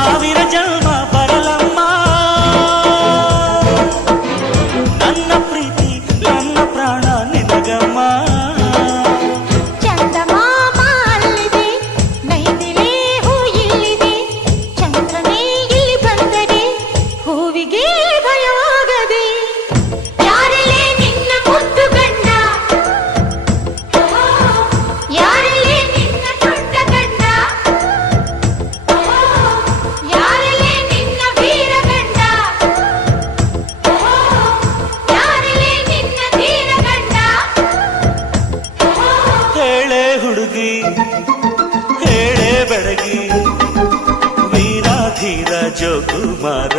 ಸಾವಿರ ಜನ್ಮ ಬರಲಮ್ಮ ನನ್ನ ಪ್ರೀತಿ ನನ್ನ ಪ್ರಾಣ ನಿನಗಮ್ಮ. ಚಂದಮಾಮ ಅಲ್ಲಿದೆ, ನೈದಿಲೆ ಹೂ ಇಲ್ಲಿದೆ, ಚಂದ್ರನೇ ಇಲ್ಲಿ ಬಂದರೆ ಹೂವಿಗೆ ಭಯವಾಗದೆ. ಯಾರಲ್ಲೇ ನಿನ್ನ ಮುದ್ದು ಗಂಡ, ಯಾರಲ್ಲೇ ನಿನ್ನ ದೊಡ್ಡ ಗಂಡ, ಯಾರಲ್ಲೇ ನಿನ್ನ ವೀರ ಗಂಡ, ಯಾರಲ್ಲೇ ನಿನ್ನ ಧೀರ ಗಂಡ. ಹೇಳೆ ಹುಡುಗಿ ಹೇಳೆ ಬೆಡಗಿ ವೀರಾಧೀರ ಜೋಕುಮಾರ